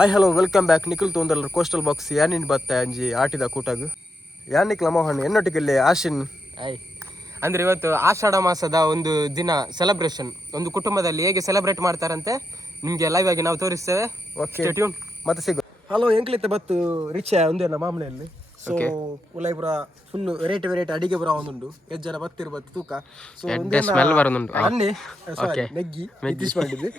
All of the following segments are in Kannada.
Hi hello welcome back Nikhil ತೊಂದಲ್ಲ ಕೋಸ್ಟಲ್ ಬಾಕ್ಸ್ ಯಾನಿನ್ ಬತ್ತ ಅಂಜಿ ಆಟಿದ ಕೂಟಾಗ ಯಾನಿಕ್ಲ ಮೋಹನ್ ಎನ್ನೊಟ್ಟಿಗೆಲ್ಲಿ ಆಶಿನ್ ಆಯ್ ಅಂದರೆ ಇವತ್ತು ಆಷಾಢ ಮಾಸದ ಒಂದು ದಿನ ಸೆಲೆಬ್ರೇಷನ್ ಒಂದು ಕುಟುಂಬದಲ್ಲಿ ಹೇಗೆ ಸೆಲೆಬ್ರೇಟ್ ಮಾಡ್ತಾರಂತೆ ನಿಮಗೆ ಲೈವ್ ಆಗಿ ನಾವು ತೋರಿಸ್ತೇವೆ. ಓಕೆ ಟ್ಯೂನ್ ಮತ್ತೆ ಸಿಗು. ಹಲೋ ಎಂಕ್ಲಿತ್ತೆ ಬತ್ತು ರಿಚ್ ಒಂದೇನ ಮಾಮೂಲಿಯಲ್ಲಿ ಸೊ ಉಲೈ ಪುರ ಫುಲ್ ವೆರೈಟಿ ಅಡಿಗೆ ಪುರ ಒಂದುಂಡು ಎಜ್ಜನ ಬತ್ತಿರ್ಬತ್ತು ತೂಕ ಸೊ ಅನ್ನಿ ನೆಗ್ಗಿ ಇದಿಸ್ ಮಾಡಿದ್ವಿ.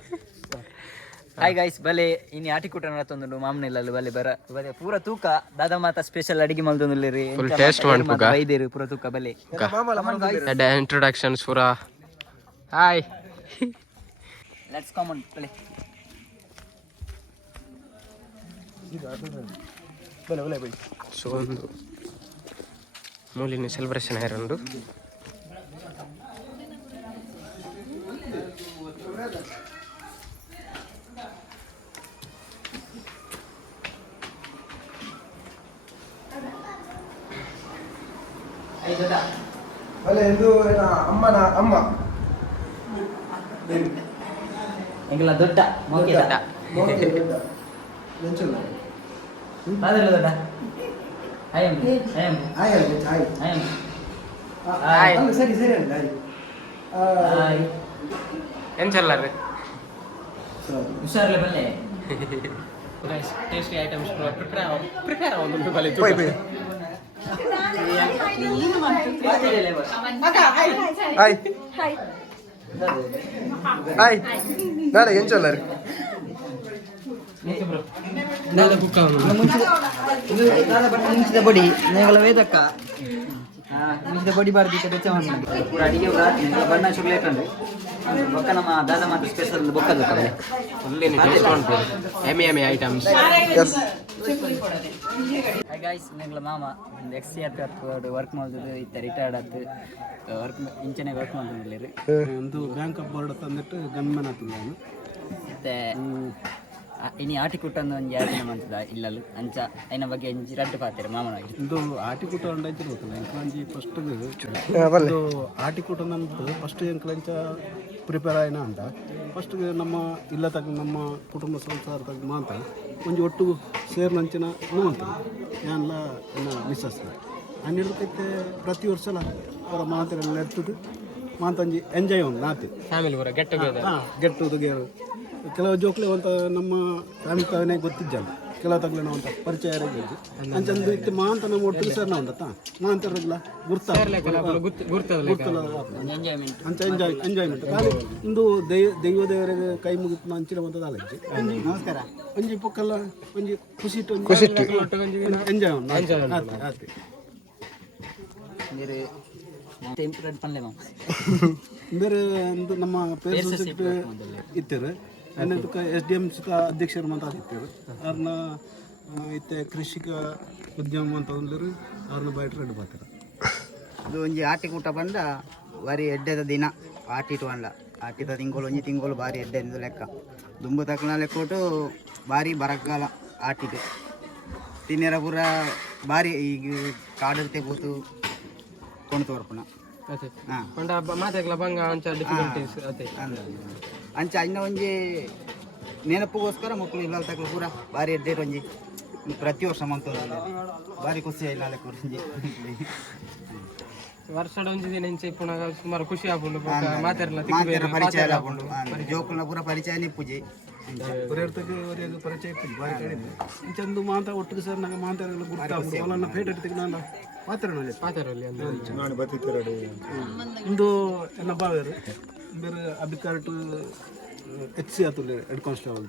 ಹಾಯ್ ಗೈಸ್ ಬಲೆ ಇನ್ನು ಆಟಿಕೂಟ ನಡತೊಂದು ಮಾಮನೆಲ್ಲ ಬಲೆ ಬಲೆ ಪೂರ ತೂಕ ದಾದ ಮಾತ ಸ್ಪೆಷಲ್ ಅಡಿಗೆ ಮಲ್ತೊಂದುಲ್ಲೇರಿ ಟೇಸ್ಟ್ ಮಾಡ್ಪುಗ ಬೈದೇರು ಪೂರ ತೂಕ ಬಲೆ ಇಂಟ್ರೊಡಕ್ಷನ್ಸ್ ಪೂರ ಹಾಯ್ ಲೆಟ್ಸ್ ಕಮ್ ಆನ್ ಬಲೆ ಬಲೆ ಬಲೆ ಬೈ ಸೊ ಒಂದು ಮೂಲಿನ ಸೆಲೆಬ್ರೇಷನ್ ಆಯ್ರಂಡು ಅಲ್ಲೇ ಇದು ಅಮ್ಮನ ಅಮ್ಮ ಎಂಗಲ ದೊಡ್ಡ ಮೋಕೆ ದೊಡ್ಡ ನೆಂಚಲ್ಲ ಅದಲ್ಲ ದೊಡ್ಡ ಐಎಂ ಐಎಂ ಆಯ್ ಆಯ್ ಐಎಂ ಆಯ್ ಸರಿ ಸರಿ ಅಲ್ಲ ಆಯ್ ಎಂಚಲ್ಲ ರೀ ಹುಷಾರ್ಲೆ ಬಲ್ಲೆ ಗೈಸ್ ಟೇಸ್ಟಿ ಐಟಮ್ಸ್ ಪ್ರಿಪೇರ್ ಒಂದು ಬಲೆ ಪೈ ಪೈ ಹಾಯ್ ಹಾಯ್ ನಾಳೆ ಎಂಚಲ್ಲ ರೀ ಮುಂಚಿದ ಬಡಿ ನೆಗಳ ವೇದಕ್ಕ ಮುಂಚಿದ ಬಡಿ ಬಾರ್ದಿಕ್ಕ ಬೆಚ್ಚ ಮಾಡಿ ಪೂರ ಅಡಿಗೆ ಬಣ್ಣ ಶುಕ್ಲೇಟ್ ಉಂಟು ಬೊಕ್ಕ ನಮ್ಮ ದಾದ ಮಾತು ಸ್ಪೆಷಲ್ ಬೊಕ್ಕದ ಎಮ್ಮೆ ಐಟಮ್ಸ್ ಹಾಯ್ ಗಾಯ್ಸ್ ನೆಗಳ ಮಾಮ ಒಂದು XCRP ವರ್ಕ್ ಮಾಡೋದು ಇತ್ತ ರಿಟೈರ್ಡ್ ಆಯ್ತು ವರ್ಕ್ ಇಂಚನೆ ವರ್ಕ್ ಮಾಡ್ತಿರ್ಲಿರಿ ಒಂದು ಬ್ಯಾಂಕ್ ಆಫ್ ಬರೋಡ ತಂದಿಟ್ಟು ಗನ್ಮನ್ ಆತದ ಮತ್ತೆ ಇನಿ ಆಟಿಕುಟ್ಟಂದು ಒಂದು 2 ದಿನ ಮಾಡ್ತದ ಇಲ್ಲಲು ಅಂಚ ಐನ ಬಗ್ಗೆ ಒಂಜಿ ರಡ್ಡು ಪಾತಿರ ಮಾಮನಾಗಿ ಇದು ಆಟಿಕೂಟ ಉಂಡಾಯ್ತು ಗೊತ್ತಲ್ಲ ಎಂಕ್ಲಂಜಿ ಫಸ್ಟ್ ಇದು ಆಟಿಕೂಟ ನಂತರ ಫಸ್ಟ್ ಎಂಕ್ಲಂಚ ಪ್ರಿಪೇರ್ ಆಯ್ನ ಅಂತ ಫಸ್ಟ್ ನಮ್ಮ ಇಲ್ಲ ತಗ ನಮ್ಮ ಕುಟುಂಬ ಸಂಸಾರ ತಗ ಮಾತ ಒಂಜಿ ಒಟ್ಟು ಸೇರ್ನಂಚಿನ ನೋವಂತದೆ ಯಾನ್ಲ ಮಿಸ್ಸಸ್ ಹನ್ನೆರಡಕ್ಕೆ ಪ್ರತಿ ವರ್ಷಲ ಅವರ ಮಾತೆಲ್ಲ ಇರ್ತದೆ ಮಾತಂಜಿ ಎಂಜಾಯ್ ಒಂದು ನಾತಿ ಫ್ಯಾಮಿಲಿ ಪೂರ ಗೆಟ್ ಟುಗೆದರ್ ಕೆಲವು ಜೋಕ್ಲೆ ಅಂತ ನಮ್ಮ ಫ್ಯಾಮಿಲಿ ತಾವೇ ಗೊತ್ತಿದ್ದಲ್ಲ ಕೆಲವು ತಗಲೆ ನಾವು ಅಂತ ಪರಿಚಯ ಇದ್ದು ಅಂಚಂದು ಇತ್ತು ಮಾಂತ ನಮ್ಮ ಒಟ್ಟಿಗೆ ಸರ್ ನಾವು ಅಂತ ಮಾಂತರಲ್ಲ ಅಂಚ ಎಂಜಾಯ್ಮೆಂಟ್ ಖಾಲಿ ಒಂದು ದೈವ ದೇವರಿಗೆ ಕೈ ಮುಗಿತು ಅಂಚಿನ ಬಂತದ ಅಲಜ್ಜಿ ನಮಸ್ಕಾರ ಒಂಜಿ ಪೊಕ್ಕಲ್ಲ ಒಂಜಿ ಖುಷಿ ಎಂಜಾಯ್ ಆತಿ ಬೇರೆ ಒಂದು ನಮ್ಮ ಪೇರೆಂಟ್ಸ್ ಇತ್ತರು ಅನ್ನೋದಕ್ಕೆ SDM ಅಧ್ಯಕ್ಷರು ಮಾತಾಡ್ತಿರ್ತಾರೆ ಅವ್ರನ್ನ ಇತ್ತೆ ಕೃಷಿಕ ಉದ್ಯಮ ಅಂತ ಅಂದ್ರು ಅವ್ರನ್ನ ಬಯಟ್ ರೆಡ್ ಬರ್ತಾರೆ ಇದು ಒಂಜಿ ಆಟಿಕೂಟ ಬಂದ ಬಾರಿ ಎಡ್ಡೆದ ದಿನ ಆಟಿಟು ಅಲ್ಲ ಆಟಿದ ಒಂಜಿ ತಿಂಗಳು ಬಾರಿ ಎಡ್ಡೆದ ಲೆಕ್ಕ ದುಂಬು ತಕ್ಕನ ಲೆಕ್ಕೊಟ್ಟು ಬಾರಿ ಬರಗಾಲ ಆಟಿದೆ ತಿನ್ನೇರ ಪೂರ ಬಾರಿ ಈಗ ಕಾಡಿರ್ತೆ ಕೂತು ಕೊಂಡು ತೋರ್ಪಣ ಅಂಚ ಅನ್ನ ಒಂಜಿ ನೆನಪಿಗೋಸ್ಕರ ಮಕ್ಕಳು ಇಲ್ಲ ತಕ್ಕ ಪೂರ ಬಾರಿ ಎಡ್ಡೇಟ್ ಒಂಜಿ ಪ್ರತಿ ವರ್ಷ ಮಂತದ ಬಾರಿ ಖುಷಿ ಇಲ್ಲ ಒಂಜಿ ವರ್ಷದ ಒಂಜಿ ದಿನ ಇಂಚೆ ಪುನಃ ಸುಮಾರು ಖುಷಿ ಆಪುಂಡು ಪರಿಚಯ ಆಪುಂಡು ಜೋಕುಲ್ನ ಪೂರ ಪರಿಚಯ ನಿಪ್ಪುಜಿ ಪರಿಚಯ ಬಾರಿ ಕಡಿಮೆ ಇಂಚಂದು ಮಾತ ಒಟ್ಟಿಗೆ ಸರ್ ನಂಗೆ ಮಾತಾಡಲು ಗುರ್ತಾಪುಂಡು ಅವಳನ್ನ ಫೇಟ್ ಇಡ್ತಿಗೆ ನಾನು ಪಾತ್ರಲ್ಲಿ ಇಂದು ಎನ್ನ ಬಾವೇರು ಬೇರೆ ಅಬಿಕಾರ್ಟು HC ಆತುಲ್ಲೆ ಹೆಡ್ ಕಾನ್ಸ್ಟೇಬಲ್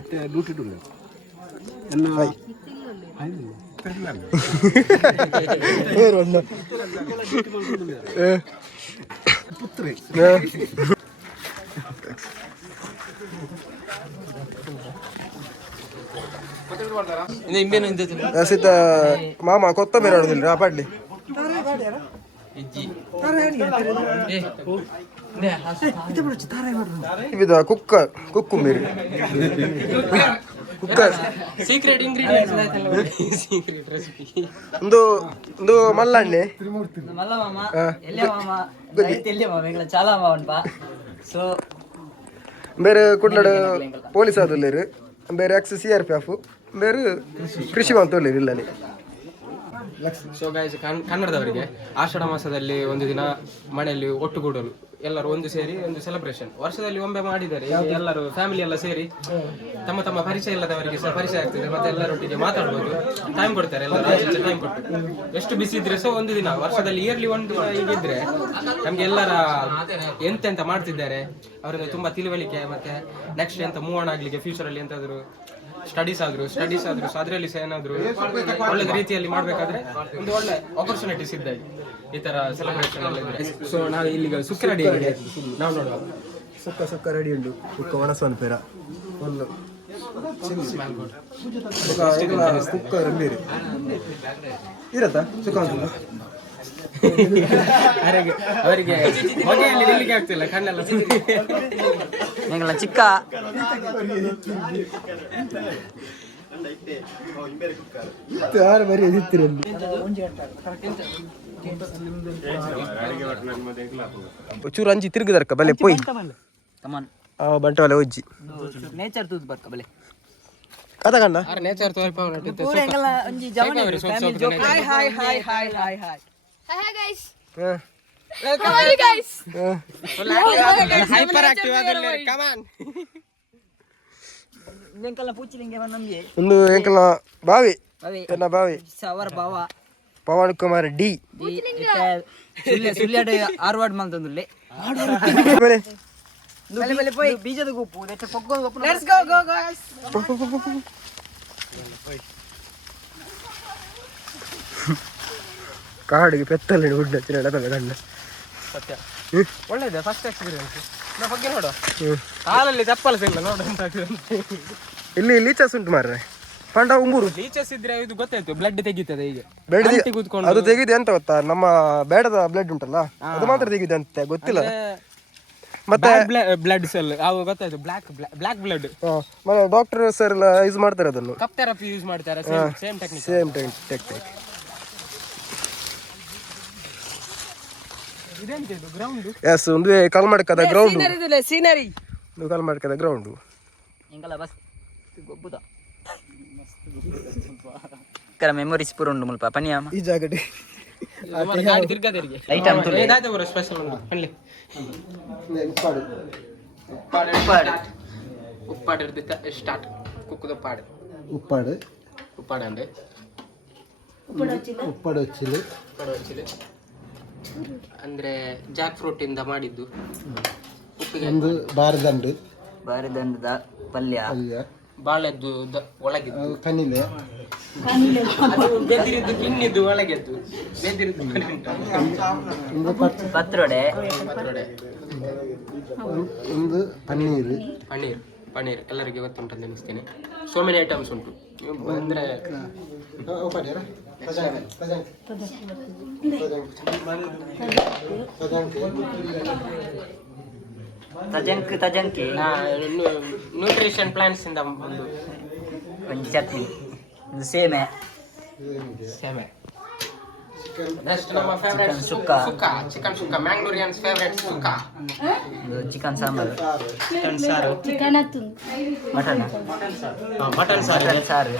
ಇತ್ತೆ ಡ್ಯೂಟಿ ಟುಲ್ಲೆ ಎನ್ನ ಪುತ್ರಿ ಸಿದ್ಧ ಮಾಮ ಕೊತ್ತಂಬರಿ ಆಡೋದಿಲ್ಲ ಪಾಡ್ಲಿ ಇದು ಕುಕ್ಕು ಮೀರಿ ಸೀಕ್ರೆಟ್ ಇಂಗ್ರೀಡಿಯೆಂಟ್ಸ್ ಸೀಕ್ರೆಟ್ ರೆಸಿಪಿ ಒಂದು ಮಲ್ಲಣ್ಣೆ ಬೇರೆ ಕುಡ್ಲಡ ಪೊಲೀಸ್ ಆದಲ್ಲೇರು ಬೇರೆ ಎಕ್ಸ್ CRPF ಬೇರೆ ಕೃಷಿ ಅಂತ ಇಲ್ಲಲ್ಲಿ. ಸೊ ಗೈಸ್, ಕನ್ನಡದವರಿಗೆ ಆಷಾಢ ಮಾಸದಲ್ಲಿ ಒಂದು ದಿನ ಮನೆಯಲ್ಲಿ ಒಟ್ಟುಗೂಡಲು ಎಲ್ಲರೂ ಒಂದು ಸೇರಿ ಒಂದು ಸೆಲೆಬ್ರೇಷನ್ ವರ್ಷದಲ್ಲಿ ಒಮ್ಮೆ ಮಾಡಿದ್ದಾರೆ. ಎಲ್ಲರೂ ಫ್ಯಾಮಿಲಿ ಎಲ್ಲ ಸೇರಿ ತಮ್ಮ ತಮ್ಮ ಪರಿಚಯ ಇಲ್ಲದವರಿಗೆ ಸಹ ಪರಿಚಯ ಆಗ್ತದೆ, ಮತ್ತೆ ಎಲ್ಲರೊಟ್ಟಿಗೆ ಮಾತಾಡ್ಬೋದು, ಟೈಮ್ ಕೊಡ್ತಾರೆ. ಎಲ್ಲರೂ ಟೈಮ್ ಕೊಟ್ಟು ಎಷ್ಟು ಬಿಸಿ ಇದ್ರೆ ಸೊ ಒಂದು ದಿನ ವರ್ಷದಲ್ಲಿ ಇಯರ್ಲಿ ಒಂದು ದಿನ ಹೀಗಿದ್ರೆ ನಮ್ಗೆ ಎಲ್ಲರ ಎಂತೆಂತ ಮಾಡ್ತಿದ್ದಾರೆ ಅವರಿಂದ ತುಂಬಾ ತಿಳುವಳಿಕೆ, ಮತ್ತೆ ನೆಕ್ಸ್ಟ್ ಎಂತ ಮೂವ್ ಆನ್ ಆಗ್ಲಿಕ್ಕೆ ಫ್ಯೂಚರ್ ಅಲ್ಲಿ ಎಂತಾದ್ರು ಸ್ಟಡೀಸ್ ಆದ್ರು ಸೊ ಅದರಲ್ಲಿ ಸಹ ಏನಾದ್ರು ಒಳ್ಳೆ ರೀತಿಯಲ್ಲಿ ಮಾಡ್ಬೇಕಾದ್ರೆ ಒಂದು ಒಳ್ಳೆ ಆಪರ್ಚುನಿಟೀಸ್ ಇದ್ದಾಗಿ ಈ ತರ ಸೆಲೆಬ್ರೇಷನ್ ಎಲ್ಲ ಇದ್ರೆ. ಸೊ ನಾವು ಇಲ್ಲಿಗ ಸುಕ್ಕ ರೆಡಿ ಆಗಿದೆ, ನಾವು ನೋಡುವ ಸುಕ್ಕ ರೆಡಿ ಉಂಟು. ಸುಕ್ಕ ಒಣಸೋನ್ ಪೇರ ಫುಲ್ಲು ಕುಕ್ಕರ್ ನೀರು ಇರತ್ತಾ ಸುಕ್ಕ ಅಂತ ಅವರಿಗೆ ಹೊಗೆಯಲ್ಲಿ ನಿಲ್ಲಿಗೆ ಆಗ್ತಿಲ್ಲ, ಕಣ್ಣೆಲ್ಲ ನಿಂಗಳ ಚಿಕ್ಕ ಚೂರು ಅಂಜಿ ತಿರುಗಿದರ್ಕ ಬಲೆ ಪೋಯ್ ಬಂಟವಾಲೆ ಒಜ್ಜಿ ನೇಚರ್ ತೂತ್ ಬರ್ಕ ಬಲೆ ಕದ ಕಣ್ಣ ನೇಚರ್ ತೋರ್ಪ ಒಂಜಿ ಜವನಿ hi hi hi hi hi hi Hi guys. Welcome. How are you guys? Hyper active ಆಗಲ್ಲ ಕಮ್ ಆನ್. ಎಂಕಲ ಪೂಚಿಲಿಂಗೆ ನಮಗೆ ಒಂದು ಎಂಕಲ ಬಾವಿ ಎನ್ನ ಬಾವಿ ಸವರ್ ಬಾವ ಪವನ್ ಕುಮಾರ್ ಡಿ ಸುಳ್ಯ ಆರ್ವಾಡ್ ಮಲ್ತಂದುಲ್ಲೆ ಬೀಜದ ಗುಪ್ಪು ಲೆಟ್ಸ್ ಗೋ ಗೋ ಗಾಯ್ಸ್. ಕಾಡಿಗೆ ಪೆತ್ತಲ್ಲಿ ಗುಡ್ಡ ಕಣ್ಣ ಸತ್ಯ ಒಳ್ಳೆಇದೆ ಫಸ್ಟ್ ಎಕ್ಸ್ಪೀರಿಯನ್ಸ್. ನಾ ಬಗ್ಗೆ ನೋಡು ಕಾಲಲ್ಲಿ ಚಪ್ಪಲ್ ಸಿಲ್ಲ ನೋಡು ಅಂತ ಇಲ್ಲಿ ಲೀಚಸ್ ಉಂಟು ಮಾರ್ರೆ ಪಂಡ ಉಂಬೂರು ಲೀಚಸ್ ಇದ್ರೆ ಇದು ಗೊತ್ತಾಯ್ತು ಬ್ಲಡ್ ತೆಗಿತದೆ ಈಗ ಬ್ಲಡ್ ಅದು ತೆಗಿದೆ ಅಂತ ಗೊತ್ತಾ, ನಮ್ಮ ಬೇಡದ ಬ್ಲಡ್ ಉಂಟಲ್ಲ ಅದು ಮಾತ್ರ ತೆಗಿದೆ ಅಂತ ಗೊತ್ತಿಲ್ಲ. ಮತ್ತೆ ಬ್ಲಡ್ ಸೆಲ್ ಅವು ಗೊತ್ತಾಯ್ತು, ಬ್ಲಾಕ್ ಬ್ಲಡ್. ಮತ್ತೆ ಡಾಕ್ಟರ್ ಸರ್ ಎಲ್ಲ ಯೂಸ್ ಮಾಡ್ತಾರೆ ಅದನ್ನು, ಕಪ್ ಥೆರಪಿ ಯೂಸ್ ಮಾಡ್ತಾರೆ. Same technique. ಇದೆಂತಿದು ಗ್ರೌಂಡ್? ಎಸ್, ಒಂದು ಕಲ್ಮಡಕದ ಗ್ರೌಂಡ್, ಸೀನರಿ ಕಲ್ಮಡಕದ ಗ್ರೌಂಡ್. ಇಂಗಲ ಬಸ್ ಗೊಬ್ಬುದ ಕರ ಮೆಮೊರೀಸ್ ಪೂರ ಉಂಡು ಮುಲ್ಪ ಪನಿಯಾಮ ಈ ಜಾಗಡಿ ಗಾಡಿ ತಿರ್ಗದರಿಗೆ ಐಟಮ್ ತುಲೆ ಏದಾದ ಬರೋ ಸ್ಪೆಷಲ್ ಉಂಡು ಪನ್ಲಿ ಉಪ್ಪಾಡು ಇರ್ದಿತ್ತ ಸ್ಟಾರ್ಟ್ ಕುಕ್ಕುದ ಉಪ್ಪಾಡು ಅಂದ್ರೆ ಉಪ್ಪಾಡು ಹಚ್ಚಿಲಿ ಅಂದ್ರೆ ಜಾಕ್ ಫ್ರೂಟ್ ಇಂದ ಮಾಡಿದ್ದು. ಒಂದು ಬಾರದಂಡು ಪಲ್ಯ, ಬಾಳೆದ್ದು ಒಳಗಿದ್ದು, ಕನಿಲೆ ಬೆದಿರಿದ್ದು ಕಿನ್ನಿದ್ದು ಒಳಗೆದ್ದು, ಬೆದಿರಿದ್ದು ಪತ್ರೊಡೆ, ಒಂದು ಪನ್ನೀರ್ ಎಲ್ಲರಿಗೆ ಗೊತ್ತುಂಟು ಅಂತ ಅನಿಸ್ತೇನೆ. ಸೋ ಮೆನಿ ಐಟಮ್ಸ್ ಉಂಟು ಅಂದ್ರೆ ತಜಂಕಿ ನ್ಯೂಟ್ರಿಷನ್ ಪ್ಲಾಂಟ್ಸ್ ಇಂದ ಒಂದು ಚಟ್ನಿ, ಒಂದು ಸೇಮೆ ನೆಕ್ಸ್ಟ್ ನಮ್ಮ ಫೇವರೇಟ್ ಚಿಕನ್ ಸುಕ್ಕ, ಮ್ಯಾಂಗ್ಳೂರಿಯನ್ಸ್ ಫೇವರೇಟ್ ಸುಕ್ಕ, ಚಿಕನ್ ಸಾಂಬಾರು, ಮಟನ್ ಸಾರು, ಚಿಕನ್ ಸಾರು,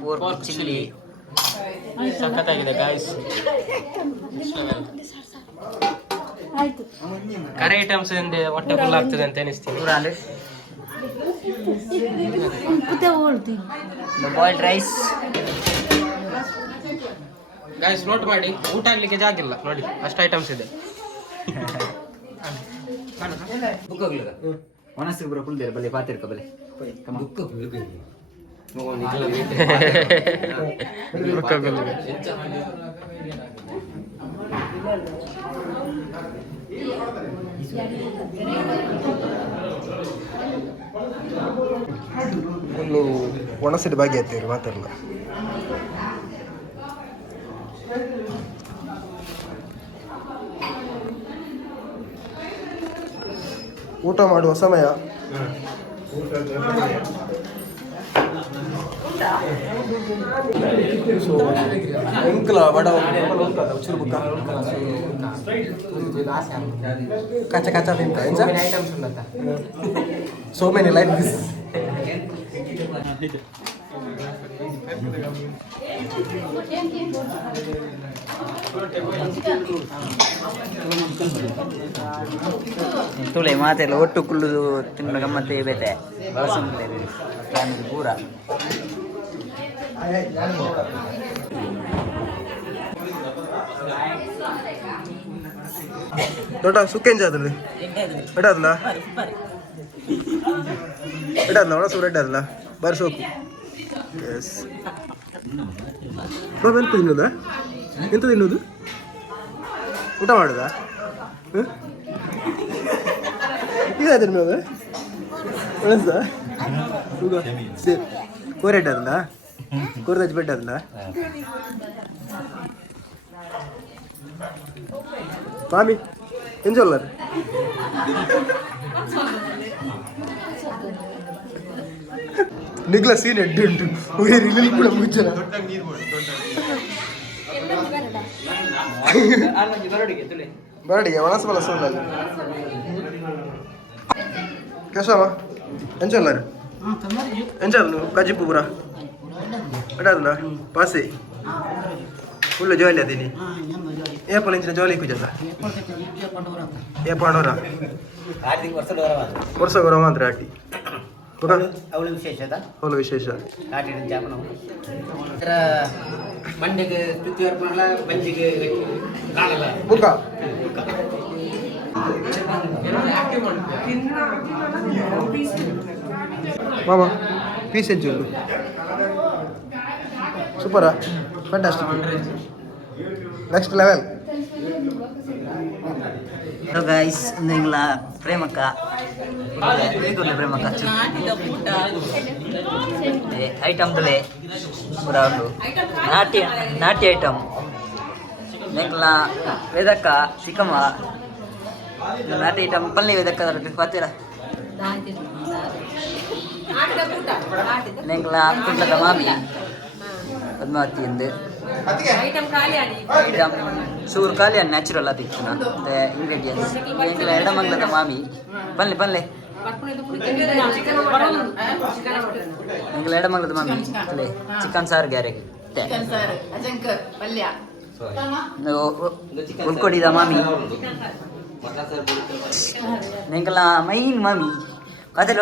ಪೋರ್ಕ್ ಚಿಲ್ಲಿ. ಸಖತ್ತಾಗಿದೆ ಗಾಯ್ಸ್. ಕರಿ ಐಟಮ್ಸ್ ಇಂದ ಹೊಟ್ಟೆ ಫುಲ್ ಆಗ್ತದೆ ಅಂತ ಅನಿಸ್ತೀನಿ. ಬಾಯ್ಲ್ಡ್ ರೈಸ್ ಗಾಯ್ಸ್, ನೋಟ್ ಮಾಡಿ, ಊಟ ಆಗ್ಲಿಕ್ಕೆ ಜಾಗ ಇಲ್ಲ ನೋಡಿ, ಅಷ್ಟು ಐಟಮ್ಸ್ ಇದೆ. ಒಣಸಿ ಬರೋ ಫುಲ್ ಬಲೆ ಪಾತಿರ್ಕ ಬಲೆ ಫುಲ್ಲು ಒಣಸಿಟ್ಟು ಬಾಗಿ ಆಯ್ತೀರಿ ಮಾತಾಡಲ್ಲ. ಊಟ ಮಾಡುವ ಸಮಯ. ಎಂಕ್ಲ ವಡ ಚೂರು ಬುಕ್ಕ ಕಚ್ಚ ಕಚ್ಚ ತಿಂತ ಸೋ ಮೆನಿ ಲೈಕ್ ದಿಸ್ ತುಳೆ ಮಾತೆಲ್ಲ ಒಟ್ಟು ಕುಳ್ಳುದು ತಿನ್ನೋ ಗಮ್ಮತ್ತೇ ಬೇತೆ ಪೂರ ದೊಡ್ಡ ಸುಕ್ಕೇಂಜ ಅದ್ರಲ್ಲಿ ಎಡಾದ್ಲ ಎಡಾದ್ಲ ಒಳ ಸೂರು ಎಡಾದ್ಲ ಬಾರಿ ಸೋಕು ಎಸ್ ಬಾಬಾ ಎಂತ ತಿನ್ನೋದಾ ಎಂತ ತಿನ್ನೋದು ಊಟ ಮಾಡೋದಾ ಈಗ ತಿನ್ನೋದು ಒಳಸ್ದ ಕೂರೆ ಇಟ್ಟದಲ್ಲ ಕೂರೆ ಹಚ್ಚಿ ಬಿಟ್ಟದಲ್ಲ ಮಾಮಿ ಎಂಜೋಲ್ಲರು ನಿಗ್ಲ ಸೀನ್ ಎಡ್ಡಿ ಉಂಟು ರಿಲೀಲ್ ಕೂಡ ಮುಚ್ಚಲ ಬರಡಿಗೆ ಒಣಸ ಬಲ ಸೋಲಲ್ಲ ಕೇಶವ ಎಂಜೋಲ್ಲರು ಎಂಜಲ್ಲು ಕಜಿಪ್ಪು ಪುರ ಎಡಲ್ಲ ಪಾಸೆ ಫುಲ್ಲು ಜೋಲಿ ಅದೀನಿ ಏಪಲ್ ಇಂಚಿನ ಜೋಲಿ ಕುಜದ ಏ ಪಾಂಡವರ ವರ್ಷ ಗೌರವ ಮಾತ್ರ ಆಟಿ ಅವಳು ವಿಶೇಷದ ಅವಳು ವಿಶೇಷ ಮಂಡೆಗೆ ಬಂಜಿಗೆ ಬುಕ್ಕ ಮಾಮ ಪೀಸ್ ಎಂಚುಲ್ಲು ಸೂಪರಾ fantastic next level hello guys ನಿಂಗ್ಲ ಪ್ರೇಮಕ್ಕ ಪ್ರೇಮಕ್ಕ ಐಟಮ್ ತುಲೆ ಪೂರ ಉಂಡು ನಾಟಿ ಐಟಮ್ ನೆಂಕ್ಲ ವೇದಕ್ಕ ಚಿಕ್ಕಮ್ಮ ನಾಟಿ ಐಟಮ್ ಪಲ್ಲೆ ವೇದಕ್ಕ ಬರ್ತೀರಾ ನೆಂಕ್ಲ ಕುಟ್ಲದ ಮಾಮಿ ಪದ್ಮಾವತಿ ಎಂದು ಸೂರು ಖಾಲಿ ನ್ಯಾಚುರಲ್ ಆದಿತ್ತು ಮತ್ತೆ ಇಂಗ್ರೀಡಿಯಂಟ್ಸ್ ಎಂಕ್ಲ ಎಡಮಂಗ್ಲದ ಮಾಮಿ ಪಲ್ಲೆ ಪಲ್ಲೆ ಎಂಕ್ಲ ಎಡಮಂಗ್ಲದ ಮಾಮಿ ಅಲ್ಲೇ ಚಿಕನ್ ಸಾರು ಗ್ಯಾರೆಗೆ ಉಳ್ಕೊಡಿದ ಮಾಮಿ ಎಂಕ್ಲ ಮೈನ್ ಮಾಮಿ ಅದೆಲ್ಲ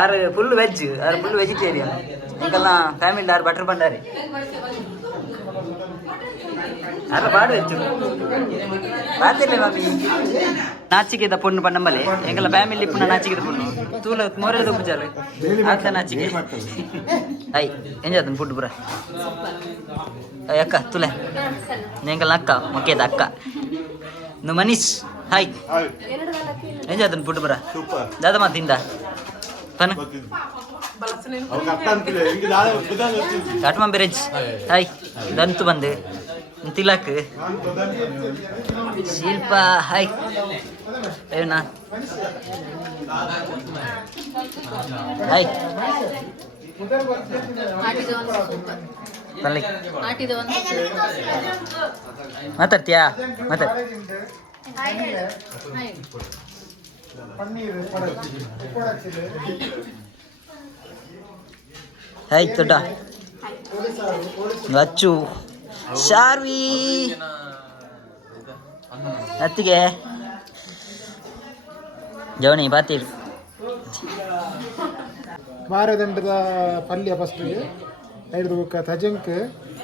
ಆರು ಫುಲ್ ವೆಜ್ ಆರು ಫುಲ್ ವೆಜಿಟೇರಿಯನ್ ಎಂಕಲ್ನ ಫ್ಯಾಮಿಲಿ ಆರು ಬಟರ್ ಬಂಡಾರಿ ಆರು ಬಾಡು ವೆಜ್ಜು ಬಾತಿಲ್ಲ ಮಾಮಿ ನಾಚಿಕೆದ ಪೊಣ್ಣು ಪಣ್ಣಂಬಲೆ ಎಂಕಲ್ಲ ಫ್ಯಾಮಿಲಿ ಪುಣ್ಣ ನಾಚಿಕೆದ ಪೊಣ್ಣು ತೂಲ ಮೊರೆದ ಉಪಚಾರ ಆತ ನಾಚಿಕೆ ಐ ಎಂಜಾದ ಫುಡ್ ಪುರ ಅಕ್ಕ ತುಲೆ ಎಂಕಲ್ನ ಅಕ್ಕ ಮೊಕ್ಕೇದ ಅಕ್ಕ ಮನೀಶ್ ಹಾಯ್ ಎಂಜಾದ ಫುಡ್ ಪುರ ದಾದ ಮಾತಿಂದ ಪನ ಕಾಟ್ಮಾ ಬಿರೇಜ್ ಹಾಯ್ ದಂತು ಬಂದು ತಿಲಕ್ ಶಿಲ್ಪ ಹಾಯ್ ಏನಾ ಹಾಯ್ ಮಾತಾಡ್ತೀಯಾ ಮಾತಾಡ್ ಹಾಯ್ ದೊಡ್ಡ ಅಚ್ಚು ಶಾರ್ವಿ ಅತ್ತಿಗೆ ಜವಣಿ ಬಾತೀರು ಮಾರದಂಡದ ಪಲ್ಯ ಫಸ್ಟಿಗೆ 5 ಬುಕ್ಕ ತಜಂಕ್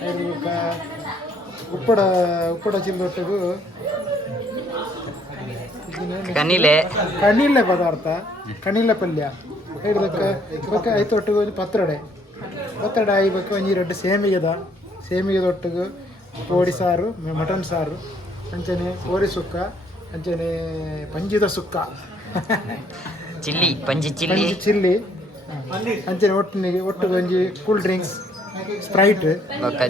5 ಬುಕ್ಕ ಉಪ್ಪಡ ಚಿಲ್ಲೊಟ್ಟಿಗೂ ಕಣಿಲೆ ಪದಾರ್ಥ ಕಣಿಲೆ ಪಲ್ಯ 5 ಬುಕ್ಕ 5 ಒಟ್ಟಿಗೆ ಪತ್ರೊಡೆ ಐಬೇಕು ಒಂಜಿ 2 ಸೇಮಿಗೆದ ಒಟ್ಟಿಗೆ ಕೋಡಿ ಸಾರು ಮಟನ್ ಸಾರು ಅಂಚನೆ ಕೋರಿ ಸುಕ್ಕ ಅಂಚನೆ ಪಂಜಿದ ಸುಕ್ಕ ಚಿಲ್ಲಿ ಅಂಚನೆ ಒಟ್ಟಿಗೆ ಒಂಜಿ ಕೂಲ್ ಡ್ರಿಂಕ್ಸ್ ಸ್ಪ್ರೈಟ್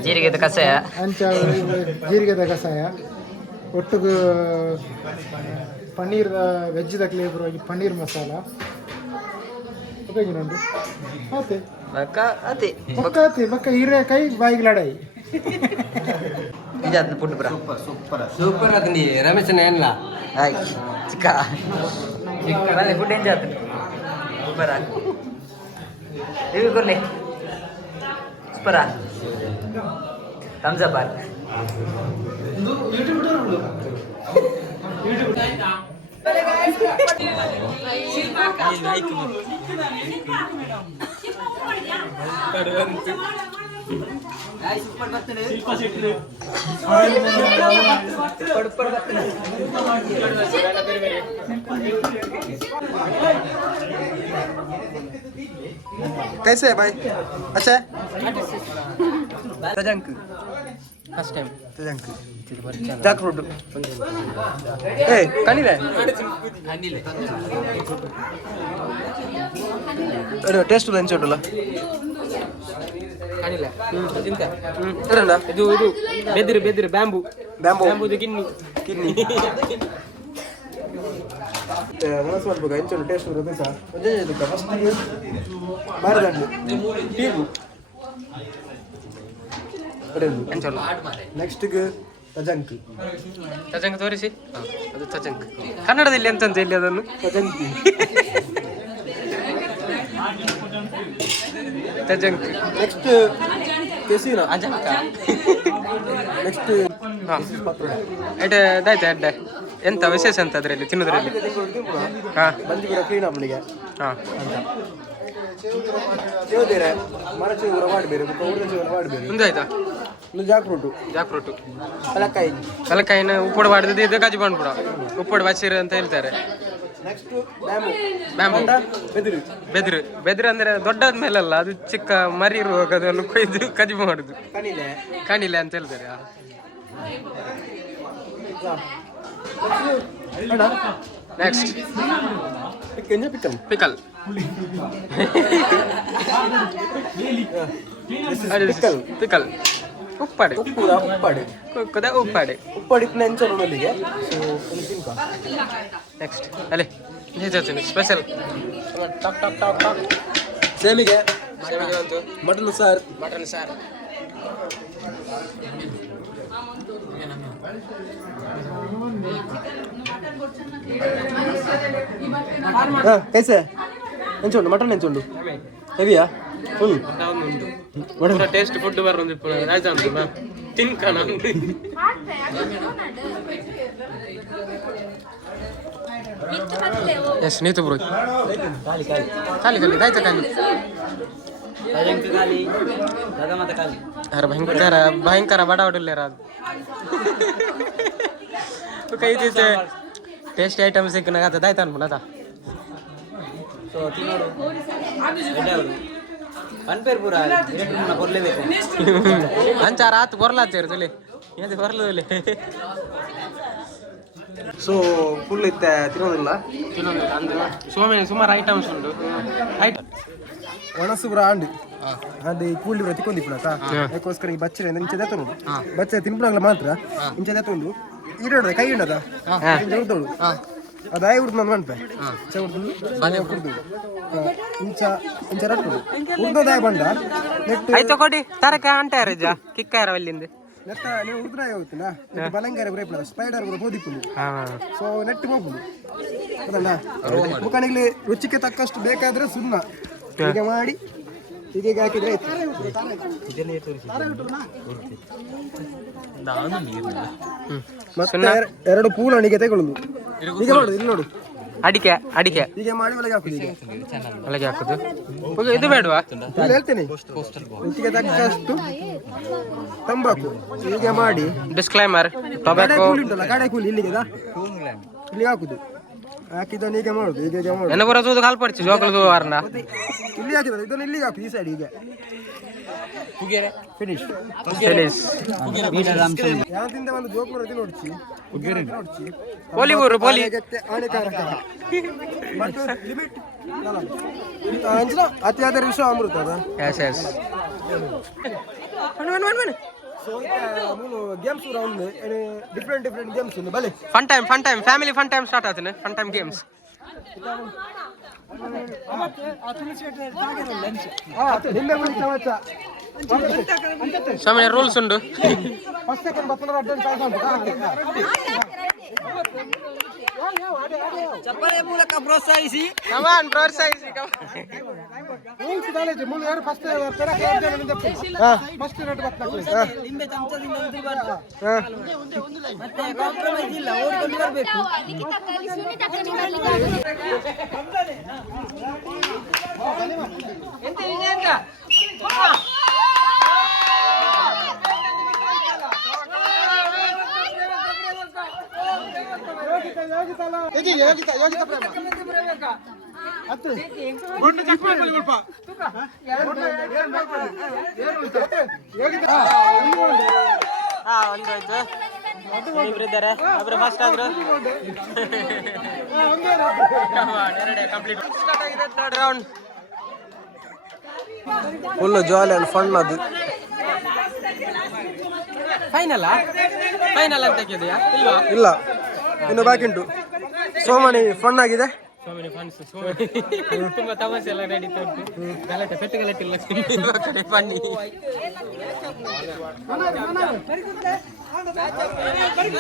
ಜೀರಿಗೆದ ಕಷಾಯ ಜೀರಿಗೆದ ಕಷಾಯ ಒಟ್ಟಿಗೆ ಪನ್ನೀರ್ದ ವೆಜ್ದ ಫ್ಲೇವರ್ ಪನ್ನೀರ್ ಮಸಾಲ ಉಪಯೋಗಿನುಂಡು ಮತ್ತೆ ಬಕ್ಕ ಅತಿ ಬಕ್ಕ ಹೀರೆ ಕೈ ಬಾಯಿಗೆ ಲಡಾಯಿ ನಿಜ ಪುಟ್ಟು ಬ್ರಾ ಸೂಪರ್ ಅದು ನೀ ರಮೇಶನ ಏನಿಲ್ಲ ಹಾಯ್ ಚಿಕ್ಕ ಬನ್ನಿ ಫುಡ್ ಎಂಜಾಯ್ ಆಯ್ತು ಸೂಪರಾ ರಿವ್ಯೂ ಕೊಡ್ಲಿ ಸೂಪರಾ ಥಮ್ಸ್ ಅಪ್ कैसे है भाई अच्छा है तजंक फर्स्ट टाइम तजंक जाक फ्रूट ए कानिले अरे ಟೇಸ್ಟ್ ಲಂಚ್ ಉಂಟಲ್ಲ ಕಾಣಿಲ್ಲ ಚಿಂತೆ ಇರಣ್ಣ ಇದು ಬೆದಿರು ಬ್ಯಾಂಬು ಬ್ಯಾಂಬುದು ಕಿನ್ನಿ ಮನಸ್ಸು ಮಾಡ್ಬೇಕು ಹೆಂಚು ಟೇಸ್ಟ್ ಬರುತ್ತೆ ಸರ್ ಇದಕ್ಕೆ ಫಸ್ಟಿಗೆ ಮಾರದಂಡು ಟೀಗು ನೆಕ್ಸ್ಟ್ಗೆ ತಜಂಕ್ ತೋರಿಸಿ ಅದು ತಜಂಕ್ ಕನ್ನಡದಲ್ಲಿ ಎಂತಂತ ಇಲ್ಲಿ ಅದನ್ನು ತಜಂಕಿ ತಜಂಕ್ ನೆಕ್ಸ್ಟ್ ಕೆಸಿನ ಅಜಂಕ ನೆಕ್ಸ್ಟ್ ಎಡೆ ದಾಯ್ತಾ ಎಡ್ಡೆ ಎಂತ ವಿಶೇಷ ಅಂತ ಅದರಲ್ಲಿ ತಿನ್ನೋದ್ರಲ್ಲಿ ಹಾಂ ಬಂದಿರ ಕ್ಲೀನ್ ಅಪ್ಪನಿಗೆ ಹಾಂ ಚೇವುದೇರೆ ಮರ ಚೇವುರ ಮಾಡಬೇರು ಉರ್ದ ಚೇವುರ ಮಾಡಬೇರು ಮುಂದೆ ಆಯ್ತಾ ಒಂದು ಜಾಕ್ರೂಟು ಜಾಕ್ರೂಟು ಕಲಕಾಯಿ ಕಲಕಾಯಿನ ಉಪ್ಪುಡು ಮಾಡಿದ್ದು ಇದು ಗಜಿ ಬಂದ್ಬಿಡ ಉಪ್ಪುಡು ಬಚ್ಚಿರು ಅಂತ ಹೇಳ್ತಾರೆ ನೆಕ್ಸ್ಟ್ ಬ್ಯಾಂಬು ಬ್ಯಾಂಬು ಬೆದಿರು ಬೆದಿರು ಅಂದ್ರೆ ದೊಡ್ಡದ ಮೇಲಲ್ಲ ಅದು ಚಿಕ್ಕ ಮರಿ ಇರುವಾಗ ಅದನ್ನು ಕೊಯ್ದು ಕಜಿ ಮಾಡುದು ಕಣಿಲೆ ಕಾಣಿಲ್ಲ ಅಂತ ಹೇಳ್ತಾರೆ ನೆಕ್ಸ್ಟ್ ಪಿಕ್ಕಂಜ ಪಿಕ್ಕಲ್ ಪಿಕಲ್ ಪಿಕ್ಕಲ್ ಪಿಕಲ್ ಉಪ್ಪಾಡೆ ಉಪ್ಪು ಉಪ್ಪಾಡಿ ಕುಕ್ಕದ ಉಪ್ಪಾಡೆ ಉಪ್ಪಾಡಿನ ಹೆಂಚರು ನಲ್ಲಿಗೆ ಸೊ ಒಂದು ತಿನ್ಕ ನೆಕ್ಸ್ಟ್ ಅಲ್ಲೇ ಸ್ಪೆಷಲ್ ಟಾಕ್ ಟಾಕ್ ಟಾಕ್ ಟಾಕ್ ಸೇಮಿಗೆ ಒಂದು ಮಟನ್ ಸಾರ್ ಮಟನ್ ಸಾರು ಕೈಸೆ ಹೆಂಚುಂಡು ಮಟನ್ ಹೆಂಚುಂಡು ಹೆವಿಯಾ ಫುಲ್ ಪೂರ ಟೇಸ್ಟ್ ಫುಡ್ ಬರೋದು ರಾಜ ಅಂತ ತಿನ್ಕಣ ಎಸ್ ನೀತು ಬ್ರೋ ಖಾಲಿ ದಾಯ್ತ ಖಾಲಿ ಅರೆ ಭಯಂಕರ ಬಡ ಹೊಡಿಲ್ಲೇರ ಅದು ಕೈ ದಿವಸ ಟೇಸ್ಟ್ ಐಟಮ್ ಸಿಕ್ಕನಾಗ ಅದು ದಾಯ್ತ ಅನ್ಬಿಡದ ಅಂಚಾರ ಆತು ಬರ್ಲಾತ್ತೀರಿ ತುಲಿ ಏನು ಬರ್ಲದಲ್ಲಿ ಸೊ ಫುಲ್ ಇತ್ತೆ ತಿನ್ನೋದಿಲ್ಲ ಅಂದ್ರೆ ಸುಮಾರು ಐಟಮ್ಸ್ ಉಂಟು ಒಣಸುಬ್ರ ಆಂಡು ಅದು ಕೂಲಿ ಬರ ತಿಕ್ಕೊಂದಿಪ್ಪುನಕ ಅದಕ್ಕೋಸ್ಕರ ಈ ಬಚ್ಚರೆ ಇಂಚೆ ದತ್ತುಂಡು ಬಚ್ಚರೆ ತಿನ್ಪುನಾಗ್ಲ ಮಾತ್ರ ಇಂಚೆ ದತ್ತುಂಡು ಈಡೋಡ ಕೈ ಉಂಡದ ಉಡ್ದೋಡು ಅದು ಆಯ್ ಉಡ್ದು ನಾನು ಮನ್ಪೆ ಇಂಚೆ ಉಡ್ದು ಕುಡ್ದು ಇಂಚ ಇಂಚ ರಟ್ಟು ಉಡ್ದೋದಾಯ ಬಂಡ ನೆಟ್ಟು ಆಯ್ತು ಕೊಡಿ ತರಕ ಅಂಟಾರಜ್ಜ ಕಿಕ್ಕಾರ ಅಲ್ಲಿಂದ ನೆಟ್ಟ ನೀವು ಉಡ್ದ್ರಾಯ ಹೋಗ್ತೀನ ಬಲಂಗಾರ ಬರೇಪುನ ಸ್ಪೈಡರ್ ಬರ ಹೋದಿಪ್ಪುನು ಸೊ ನೆಟ್ಟು ಹೋಗ್ಬೋದು ಅದಲ್ಲ ಮುಖಾಣಿಗ್ಲಿ ರುಚಿಗೆ ತಕ್ಕಷ್ಟು ಬೇಕಾದ್ರೆ ಸುಣ್ಣ ಹೀಗೆ ಮಾಡಿ ಹೀಗೆ ಹಾಕಿದ್ರೆ ಮತ್ತೆ ಎರಡು ಪೂಲಣಿಗೆ ತಗೊಳ್ಳುದು ಹೀಗೆ ಮಾಡುದು ಇಲ್ಲಿ ನೋಡು ಅಡಿಕೆ ಹೀಗೆ ಮಾಡಿ ಒಳಗೆ ಹಾಕುದು ಹೀಗೆ ಒಳಗೆ ಹಾಕುದು ಇದು ಬೇಡವಾ ಇಲ್ಲಿ ಹೇಳ್ತೇನೆ ರುಚಿಗೆ ತಕ್ಕಷ್ಟು ತಂಬಾಕು ಹೀಗೆ ಮಾಡಿ ಡಿಸ್ಕ್ಲೈಮರ್ ಗಾಡೆ ಟೊಬ್ಯಾಕೋ ಕೂಲಿ ಉಂಟಲ್ಲ ಗಾಡೆ ಕೂಲಿ ಇಲ್ಲಿಗೆ ಇಲ್ಲಿ ಹಾಕುದು ಹಾಕಿದ್ದನ್ನು ಹೀಗೆ ಮಾಡುದು ಹೀಗೆ ಮಾಡುದು ಎನ್ನ ಬರೋದು ಕಾಲ್ ಪಡಿಸಿ ಜೋಕಳದು ವಾರನ ಇಲ್ಲಿ ಹಾಕಿದ್ರೆ ಇದನ್ನು ಇಲ್ಲಿಗೆ ಹಾಕುದು ಈ ಸೈಡ್ ಹೀಗೆ ಫಿನಿಶ್ ಯಾಂತಿಂದ ಒಂದು ಜೋಕ್ಮರ ನೋಡ್ಚಿ ನೋಡ್ಚಿ ಪೋಲಿಬೂರು ಪೋಲಿ ಹಾನಿಕಾರಕ ಮತ್ತು ಲಿಮಿಟ್ ಅಂಚಿನ ಅತಿಯಾದ ವಿಷ ಅಮೃತ ಅದ ಎಸ್ ಎಸ್ ಸೊ ಮೂರು ಗೇಮ್ಸ್ ಒಂದು ಡಿಫ್ರೆಂಟ್ ಗೇಮ್ಸ್ ಒಂದು ಬಲೆ fun time family fun time start ಆತನೆ ಫನ್ ಟೈಮ್ ಗೇಮ್ಸ್ ಸ್ವಾಮಿ ರೂಲ್ಸ್ ಉಂಟು. ಚಪ್ಪಲಿ ಮೂಲಕ ಪ್ರೋತ್ಸಾಹಿಸಿ ಕಮಾನ್ ಪ್ರೋತ್ಸಾಹಿಸಿ. ಲಿಂಬೆ ಚಮಚದಿಂದ ಉದುರಬಾರ್ದು. ಮತ್ತೆ ಕಾಂಪ್ರಮೈಸ್ ಇಲ್ಲ, ಓಡ್ಕೊಂಡು ಬರಬೇಕು. ಒಂದಾಯ್ತು. ಇಬ್ಬರಿದ್ದಾರೆ, ಒಬ್ರು ಫಸ್ಟ್ ಆದ್ರು. ಎರಡೇ ಕಂಪ್ಲೀಟ್. ಸ್ಟಾರ್ಟ್ ಆಗಿದೆ third round. Full jolly and fun ಅದು. ಫೈನಲ್ ಅಂತ ಹಾಕಿದ್ಯಾ? ಇಲ್ವಾ? ಇಲ್ಲ, ಇನ್ನು ಬಾಕಿ ಉಂಟು. ಸೋಮನಿ ಫನ್ ಆಗಿದೆ. ಸೋಮನಿ ಫನ್ಸ್, ಸೋಮನಿ ತುಂಬಾ ತಮಾಷೆ ಎಲ್ಲ ನಡೀತಾ ಉಂಟು. ಗಲಾಟೆ ಪೆಟ್ಟು ಗಲಾಟೆ ಇಲ್ಲ, ಫನ್ನಿ.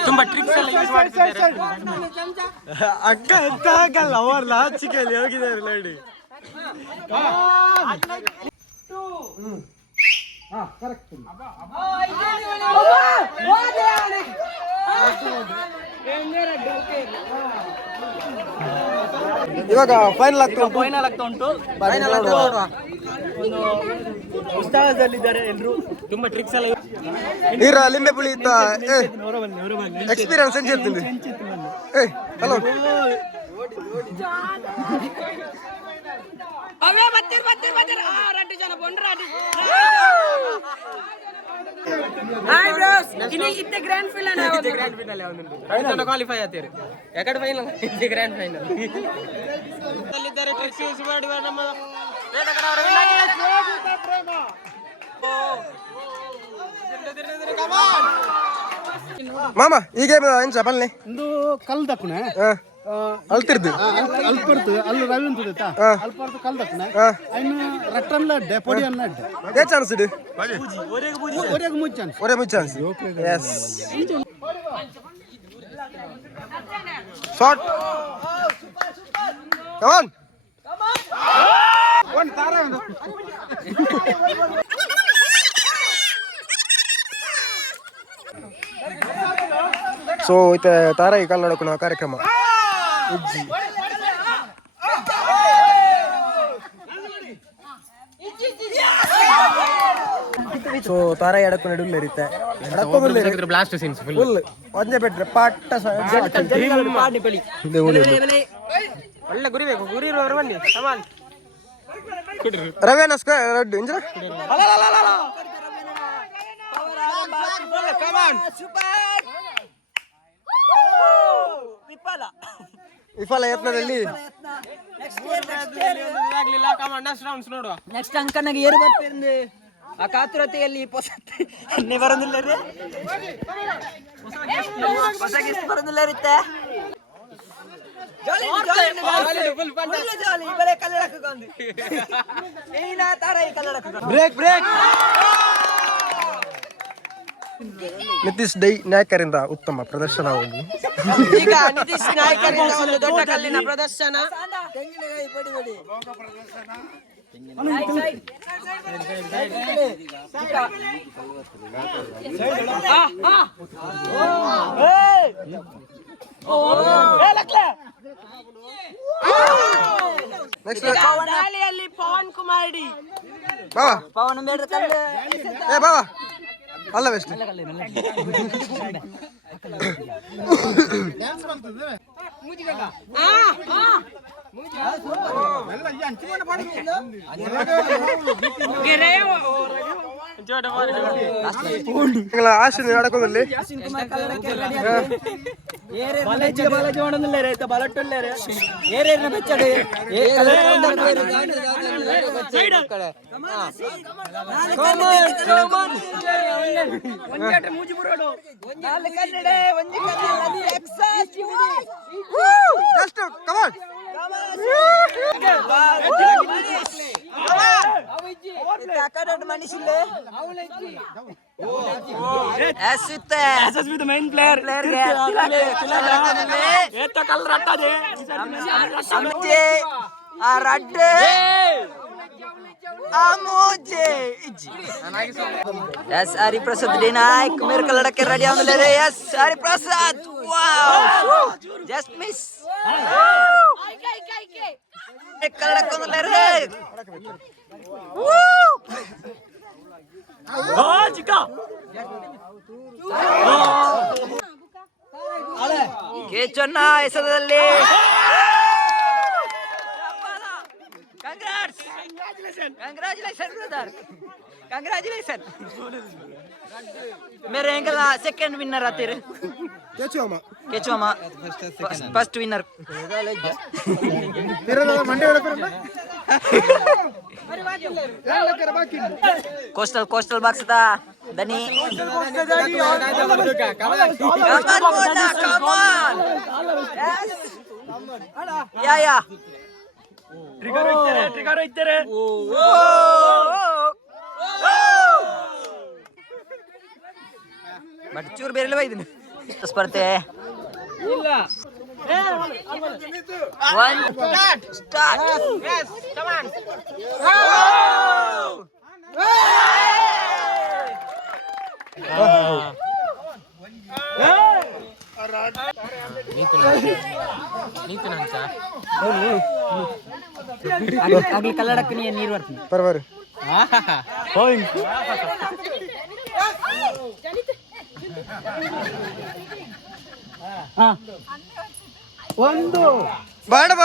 ತುಂಬಾ ಟ್ರಿಕ್ಸ್ ಎಲ್ಲ ಯೂಸ್ ಮಾಡ್ತಿದ್ದಾರೆ. ಅಕ್ಕ ಎಂತ ಆಗಲ್ಲ, ಅವ್ರ ಲಾಚಿಕೆಯಲ್ಲಿ ಹೋಗಿದ್ದಾರೆ ನೋಡಿ. ಇವಾಗ ಫೈನಲ್ ಆಗ್ತಾ ಉಂಟು. ಉತ್ಸಾಹದಲ್ಲಿದ್ದಾರೆ ಎಲ್ಲರೂ. ತುಂಬಾ ಟ್ರಿಕ್ಸ್ ಎಲ್ಲ ನೀರ ಲಿಂಬೆ ಪುಳಿ ಇತ್ತ ಎಕ್ಸ್ಪೀರಿಯನ್ಸ್ ಹೆಂಗೆ ಇರ್ತೀನಿ. ಹಲೋ ಗ್ರ್ಯಾಂಡ್ ಫೈನಲ್ ಕ್ವಾಲಿಫೈ ಆತೀರಿ. ಯಾಕಡೆ ಫೈನಲ್ ಇದೆ ಗ್ರ್ಯಾಂಡ್ ಫೈನಲ್. ಅಲ್ಲಿದ್ದಾರೆ ಟ್ರಿಕ್ಸ್ ಯೂಸ್ ಮಾಡಿ ನಮ್ಮ ಮಾಮ ಈ ಗೇಮ್ ಎಂಚ ಬನ್ನಿ ಒಂದು ಕಲ್ ದಕ್ಕನೆ ಅಲ್ತಿರ್ದು ಅಲ್ಪ ಬರ್ತದೆ ಅಲ್ಲಿ ರವಿ ಅಂತ ಅಲ್ಪ ಬರ್ತದೆ ಕಲ್ ದಕ್ಕನೆ ಅನ್ನು ರಟ್ಟನ್ ಲಡ್ಡೆ ಪೊಡಿ ಅನ್ನ ಅಡ್ಡೆ ಏ ಚಾನ್ಸ್ ಇದೆ ಒರೆಗೆ ಮುಚ್ಚಾನ್ಸ್ ಒರೆ ಚಾನ್ಸ್ ಎಸ್ ಶಾಟ್ ಕಮಾನ್ ಒಂದು ತಾರ ಒಂದು ಸೊ ಇತ್ತೆ ತಾರಾಯಿ ಕಾಲ್ ನೋಡೋಣ ಕಾರ್ಯಕ್ರಮ ಉಜ್ಜಿ ಸೊ ತಾರಾಯಿ ಎಡಕೊಂಡು ಇಡಲ್ಲ ಇರುತ್ತೆ ಬ್ಲಾಸ್ಟ್ ಸೀನ್ಸ್ ಫುಲ್ ಒಂದೇ ಬಿಟ್ರೆ ಪಾಟ ಒಳ್ಳೆ ಗುರಿ ಬೇಕು. ಗುರಿ ಇರುವವರು ಬನ್ನಿ ಕಮಾನ್. ರವೇನ ರೆಡ್ ಇಂಜ ವಿಫಲ ಯತ್ನದಲ್ಲಿ ಆಗ್ಲಿಲ್ಲ. ಕಮಾನ್ ನೆಕ್ಸ್ಟ್ ರೌಂಡ್ಸ್ ನೋಡುವ. ನೆಕ್ಸ್ಟ್ ಅಂಕನಾಗ ಏರು ಬರ್ತಿರಂದು ಆ ಕಾತುರತೆಯಲ್ಲಿ ಹೊಸ ಬರೋದಿಲ್ಲ ರೀ, ಹೊಸ ಗೆಸ್ಟ್ ಬರೋದಿಲ್ಲ ಇರುತ್ತೆ. ಬ್ರೇಕ್ ಬ್ರೇಕ್ ನಿತೀಶ್ ಡೈ ನಾಯಕರಿಂದ ಉತ್ತಮ ಪ್ರದರ್ಶನ ಹೋಗಿ ಈಗ ನಿತೀಶ್ ನಾಯಕರಿಂದ ಒಂದು ದೊಡ್ಡ ಕಲ್ಲಿನ ಪ್ರದರ್ಶನ. ದಾಳಿಯಲ್ಲಿ ಪವನ್ ಕುಮಾರಿ ಬಾವಾ ಪವನ್ ಬೇಡ ಕಲ್ಲು ಏ ಬಾವಾ ಅಲ್ಲ best ಆಶಿನ ಆಡಕೋದಲ್ಲಿ just come on Yes, Ari Prasad dinaik. Miracle lagi ready on the yes, Ari Prasad. Wow, just miss. Miracle lagi on the Woo! Oh, Jika. Kechonna ಹೆಸರಲ್ಲಿ Congrats! Congratulations, brother! Congratulations! मेरे अंकल सेकंड विनर आते रे केचुमा फर्स्ट विनर कोस्टल बॉक्स था दनी come on या ಟ್ರಿಗರ್ ಇತ್ತಾರೆ ಬಟ್ ಚೂರು ಬೇರೆ ಇದನ್ನು ಸ್ಪರ್ಧೆ ಇಲ್ಲ one start yes come on ನೀತು ನಂಚ ಆಗ್ಲಿ ಕಲ್ಲಡಕ್ಕೆ ನೀರು ಬರ್ತೀನಿ ಬರಬರು ಒಂದು ಬಾಡ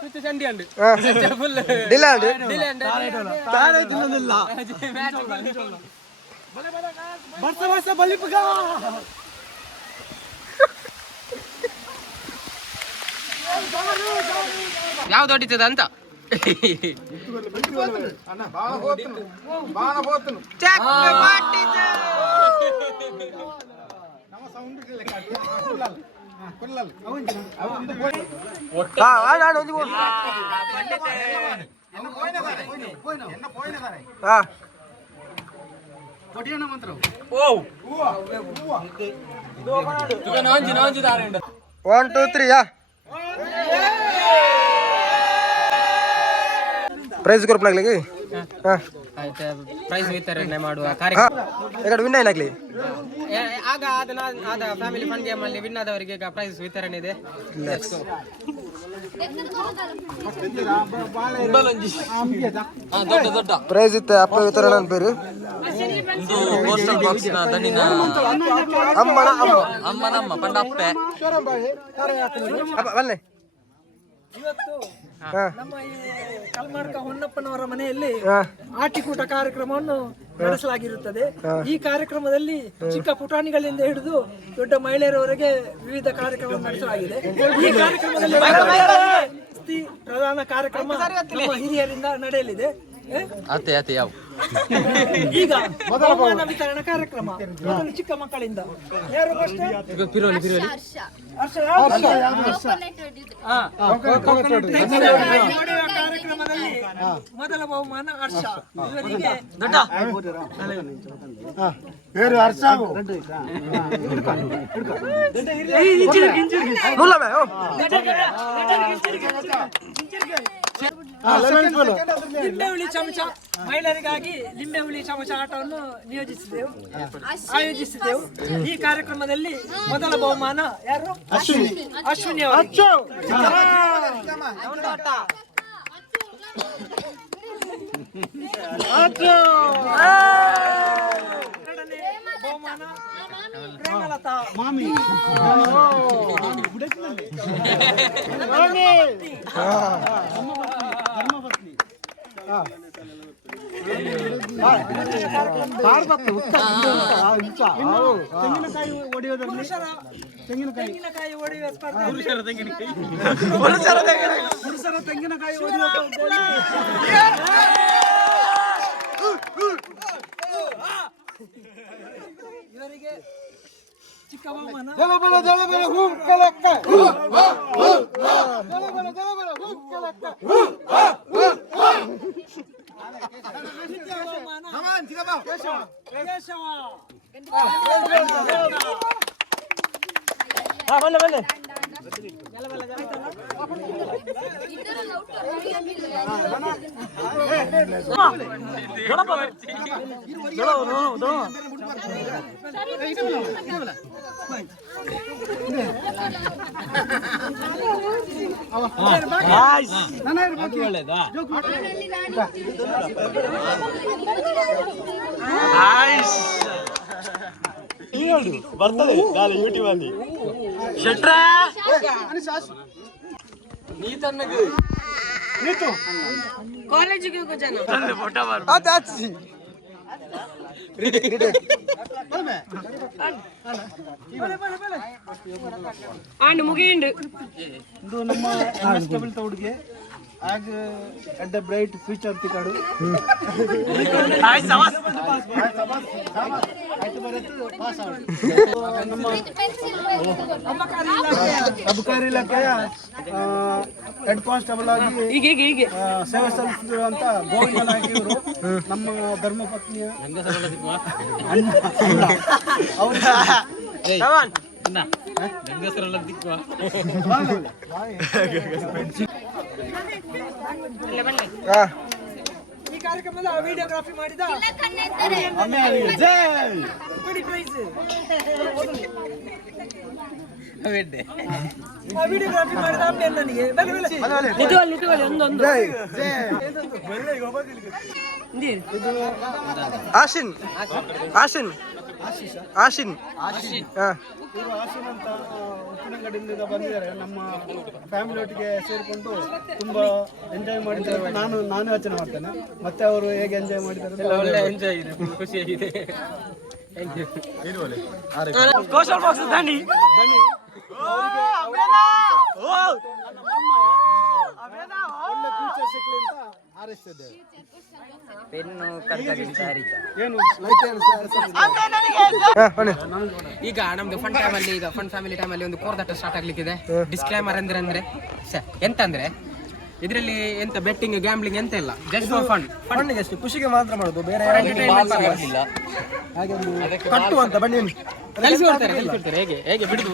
ಪ್ರೀತಿ ಚಂಡಿ ಅಂಡ್ ಫುಲ್ ಡಿಲ್ಯಾಂಡ್ ಯಾವ್ದು ಹೊಡಿತದ ಅಂತ one two three prize group ಆಗ್ಲಿ ಪ್ರೈಸ್ ವಿತರಣೆ ಮಾಡುವ ಕಾರ್ಯಕ್ರಮ ವಿನ್ ಏನಾಗ್ಲಿ ಆಗ ಆದ ಫ್ಯಾಮಿಲಿ ಫಂಡ್ ಗೇಮ್ ಅಲ್ಲಿ ವಿನ್ ಆದವರಿಗೆ ಈಗ ಪ್ರೈಸ್ ವಿತರಣೆ ಇದೆ. ಪ್ರೈಸ್ ಇತ್ತೆ ಅಪ್ಪ ವಿತರಣೆ ಅಂತ ಬೇರೆ ಕೋಸ್ಟಲ್ ಬಾಕ್ಸ್ ನ ದನಿನ ಅಮ್ಮನಮ್ಮ ಪಂಡಪ್ಪೆ ಬನ್ನಿ. ಇವತ್ತು ನಮ್ಮ ಈ ಕಲ್ಮಾರ್ಕ ಹೊನ್ನಪ್ಪನವರ ಮನೆಯಲ್ಲಿ ಆಟಿಕೂಟ ಕಾರ್ಯಕ್ರಮವನ್ನು ನಡೆಸಲಾಗಿರುತ್ತದೆ. ಈ ಕಾರ್ಯಕ್ರಮದಲ್ಲಿ ಚಿಕ್ಕ ಪುಟಾಣಿಗಳಿಂದ ಹಿಡಿದು ದೊಡ್ಡ ಮಹಿಳೆಯರವರೆಗೆ ವಿವಿಧ ಕಾರ್ಯಕ್ರಮ ನಡೆಸಲಾಗಿದೆ. ಈ ಕಾರ್ಯಕ್ರಮದಲ್ಲಿ ಪ್ರಧಾನ ಕಾರ್ಯಕ್ರಮ ನಮ್ಮ ಹಿರಿಯರಿಂದ ನಡೆಯಲಿದೆ. ಈಗ ಬಹುಮಾನ ವಿತರಣಾ ಕಾರ್ಯಕ್ರಮ ಮೊದಲು ಚಿಕ್ಕ ಮಕ್ಕಳಿಂದ ಯಾರು ಕಾರ್ಯಕ್ರಮದಲ್ಲಿ ಮೊದಲ ಬಹುಮಾನ ಹರ್ಷ ಇವರಿಗೆ ಲಿಂಬೆ ಹುಳಿ ಚಮಚ ಮಹಿಳೆಯರಿಗಾಗಿ ಲಿಂಬೆ ಹುಳಿ ಚಮಚ ಆಟವನ್ನು ಆಯೋಜಿಸಿದ್ದೆವು. ಈ ಕಾರ್ಯಕ್ರಮದಲ್ಲಿ ಮೊದಲ ಬಹುಮಾನ ಯಾರು? ಅಶ್ವಿನಿ ಅವರು. ಎರಡನೇ ಬಹುಮಾನ ಪ್ರೇಮಲತಾ ಮಾಮಿ. ತೆಂಗಿನಕಾಯಿ ಹೊಡೆಯೋದ್ರಲ್ಲಿ ತೆಂಗಿನಕಾಯಿ ಹೊಡೆಯುವ ಸ್ಪರ್ಧೆ ಪುರುಷರ ತೆಂಗಿನಕಾಯಿ ಹೊಡೆಯುವ ಇವರಿಗೆ ಚಿಕ್ಕ ಬಹುಮಾನ. ಬರ್ತದೆ ಯೂಟ್ಯೂಬ್ ಅಲ್ಲಿ ಕಾಲೇಜಿಗೆ ಹೋಗೋ ಜನ ಆಂಡ್ ಮುಗಿಂಡು ಇದು ನಮ್ಮ ಕಾನ್ಸ್ಟೇಬಲ್ ತೌಡ್ಗೆ ಆಗ ಅಟ್ ದ ಬ್ರೈಟ್ ಫ್ಯೂಚರ್ ತಿಕಾಡು ನಮ್ಮ ಅಬಕಾರಿ ಇಲಾಖೆಯ ಹೆಡ್ ಕಾನ್ಸ್ಟೇಬಲ್ ಆಗಿ ಹೀಗೆ ಸೇವೆ ಸಲ್ಲಿಸುತ್ತಿರುವಂತ ಗೋವಿಂದ ನಾಯ್ಕ ಇವರು ನಮ್ಮ ಧರ್ಮಪತ್ನಿಯ ಈ ಕಾರ್ಯಕ್ರಮದ ವಿಡಿಯೋಗ್ರಾಫಿ ಮಾಡಿದ ವಿಡಿಯೋಗ್ರಾಫಿ ಮಾಡಿದ ನನಗೆ ಆಶಿನ್ ಆಶಿನ್ ಆಶಿನ್ ಇವರು ಆಶಿನ್ ಅಂತ ಉಪ್ಪಿನಂಗಡಿಯಿಂದ ಬಂದಿದ್ದಾರೆ. ನಮ್ಮ ಫ್ಯಾಮಿಲಿ ಒಟ್ಟಿಗೆ ಸೇರಿಕೊಂಡು ತುಂಬಾ ಎಂಜಾಯ್ ಮಾಡಿದ್ದಾರೆ. ನಾನು ಯೋಚನೆ ಮಾಡ್ತೇನೆ ಮತ್ತೆ ಅವರು ಹೇಗೆ ಎಂಜಾಯ್ ಮಾಡಿದ್ದಾರೆ. ಒಳ್ಳೆ ಎಂಜಾಯ್ ಇದೆ, ಖುಷಿಯಾಗಿದೆ. ಸೋಷಲ್ ಬಾಕ್ಸ್ ದಾನಿ ಒಳ್ಳೆ ಫ್ಯೂಚರ್ ಸಿಕ್ಕಲಿ ಅಂತ ಹಾರೈಸ್ತಿದ್ದೇವೆ. ಪೆನ್ನು ಕರ್ಕಗಿಂತ ಹರಿತ. ಏನು ಈಗ ನಮ್ದು ಫನ್ ಟೈಮ್ ಅಲ್ಲಿ, ಈಗ ಫನ್ ಫ್ಯಾಮಿಲಿ ಟೈಮ್ ಅಲ್ಲಿ ಒಂದು ಕೋರ್ದಾಟ ಸ್ಟಾರ್ಟ್ ಆಗ್ಲಿಕ್ಕಿದೆ. ಡಿಸ್ಕ್ಲೈಮರ್ ಅಂದ್ರೆ ಎಂತ ಅಂದ್ರೆ ಇದರಲ್ಲಿ ಎಂತ ಬೆಟ್ಟಿಂಗ್ ಗ್ಯಾಮ್ಲಿಂಗ್ ಎಂತ ಇಲ್ಲ, ಜಸ್ಟ್ ಫಾರ್ ಫನ್. ಫನ್ನಿಗೆ ಅಷ್ಟೇ, ಖುಷಿಗೆ ಮಾತ್ರ ಮಾಡೋದು, ಬೇರೆ ಕಟ್ಟು ಅಂತ ಬನ್ನಿ ಕಲಿಸಿಕೊಡ್ತಾರೆ. ಹೇಗೆ ಬಿಡುದು.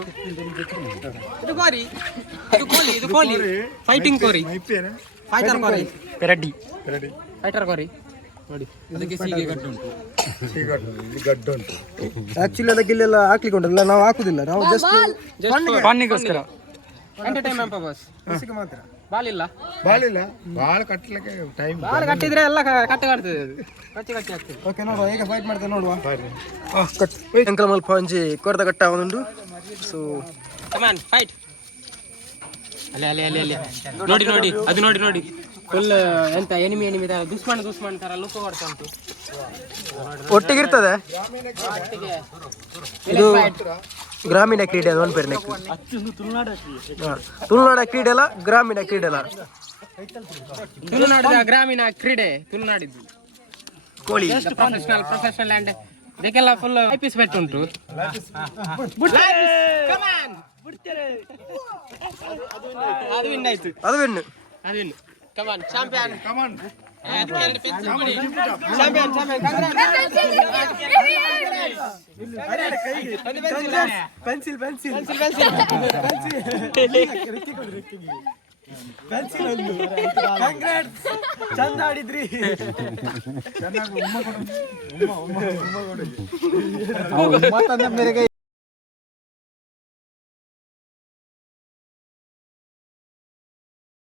ಇದು ಕೋರಿ, ಇದು ಕೋಲಿ ಫೈಟಿಂಗ್ ಕೋರಿ, ಫೈಟರ್ ಕೋರಿ, ಫೈಟರ್ ಕೋರಿ ನೋಡಿ. ಅದಕ್ಕೆ ಸೀಗೆ ಗಡ್ಡು ಉಂಟು. ಆಕ್ಚುಲಿ ಅದಕ್ಕೆ ಇಲ್ಲೆಲ್ಲ ಹಾಕ್ಲಿಕ್ಕೆ ಉಂಟಲ್ಲ, ನಾವು ಹಾಕುದಿಲ್ಲ, ನಾವು ಜಸ್ಟ್ ಫನ್ನಿಗೋಸ್ಕರ, ಎಂಟರ್ಟೈನ್ಮೆಂಟ್ ಪರ್ಪಸ್ ಮಾತ್ರ. ಬಾಲಿಲ್ಲ ಬಾಲ್ ಕಟ್ಟಲಿಕ್ಕೆ ಟೈಮ್, ಬಾಲ್ ಕಟ್ಟಿದ್ರೆ ಎಲ್ಲ ಕಟ್ಟಿ ಕಾಡ್ತದೆ, ಅದು ಕಚ್ಚಿ ಆಗ್ತದೆ. ಓಕೆ, ನೋಡುವ ಹೇಗೆ ಫೈಟ್ ಮಾಡ್ತೇವೆ ನೋಡುವ. ಅಂಕಲ್ ಮಲ್ಪ ಒಂಜಿ ಕೊರ್ದ ಕಟ್ಟ ಒಂದು. ಸೊ ಕಮಾನ್ ಫೈಟ್. ಅಲ್ಲೇ ನೋಡಿ ಅದು ನೋಡಿ ಫುಲ್ ಎಂತ ಎನಿಮಿ ತರ, ದುಶ್ಮನ್ ತರ ಲುಕ್ ಕೊಡ್ತಾ ಉಂಟು. ಒಟ್ಟಿಗಿರ್ತದೆ ಇದು ಗ್ರಾಮೀಣ ಕ್ರೀಡೆ, ಅದು ಒಂದು ಪೇರ್ನೆಕ್ ತುಳುನಾಡ ಕ್ರೀಡೆ ಅಲ್ಲ, ಗ್ರಾಮೀಣ ಕ್ರೀಡೆ ಅಲ್ಲ, ತುಳುನಾಡಿನ ಗ್ರಾಮೀಣ ಕ್ರೀಡೆ, ತುಳುನಾಡಿದ್ದು ಕೋಳಿ ಪ್ರೊಫೆಷನಲ್ ಅಂಡ್ ಇದಕ್ಕೆಲ್ಲ ಫುಲ್ ಐಪಿಸ್ ಬೆಟ್ ಉಂಟು. ಅದು ವಿನ್ ಆಯ್ತು, ಅದು ವಿನ್. ಕಮಾನ್ ಚಾಂಪಿಯನ್, ಕಮಾನ್ ಪೆನ್ಸಿಲ್ ಚಂದ ಆಡಿದ್ರಿ.